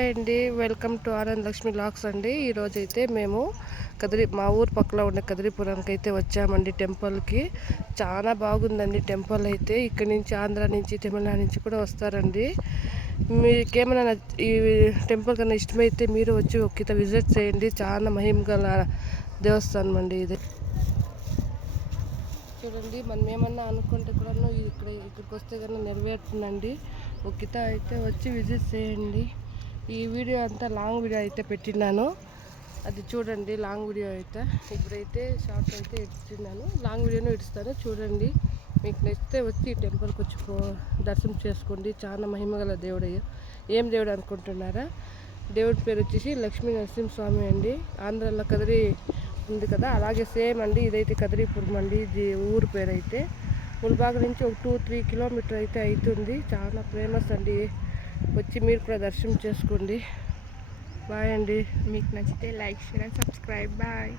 Hi అండి, welcome to Anand Lakshmi lakhs అండి. ఈరోజైతే మేము మా ఊరు పక్కలో ఉన్న కదిరిపురంకి అయితే వచ్చామండి. టెంపుల్కి చాలా బాగుందండి టెంపుల్ అయితే. ఇక్కడి నుంచి ఆంధ్ర నుంచి తమిళనాడు నుంచి కూడా వస్తారండి. మీకేమైనా ఈ టెంపుల్ కన్నా ఇష్టమైతే మీరు వచ్చి ఒక్కత విజిట్ చేయండి. చాలా మహిమ గల దేవస్థానం అండి ఇది. చూడండి, మనం ఏమన్నా అనుకుంటే కూడా ఇక్కడికి వస్తే కానీ నెరవేరుతుందండి. ఒక్కత అయితే వచ్చి విజిట్ చేయండి. ఈ వీడియో అంతా లాంగ్ వీడియో అయితే పెట్టినాను, అది చూడండి. లాంగ్ వీడియో అయితే ఇప్పుడైతే షార్ట్ అయితే ఇస్తున్నాను, లాంగ్ వీడియోను ఇస్తాను చూడండి. మీకు నచ్చితే వచ్చి ఈ టెంపుల్కి వచ్చి దర్శనం చేసుకోండి. చాలా మహిమగల దేవుడు. ఏం దేవుడు అనుకుంటున్నారా? దేవుడి పేరు వచ్చేసి లక్ష్మీ నరసింహస్వామి అండి. ఆంధ్రాలో కదిరి ఉంది కదా, అలాగే సేమ్ అండి. ఇదైతే కదిరిపురం అండి, ఇది ఊరు పేరు అయితే. ముల్బాగ్ నుంచి ఒక 2-3 కిలోమీటర్ అయితే అవుతుంది. చాలా ఫేమస్ అండి. వచ్చి మీరు కూడా దర్శనం చేసుకోండి. బాయ్ అండి. మీకు నచ్చితే like, share and subscribe. Bye.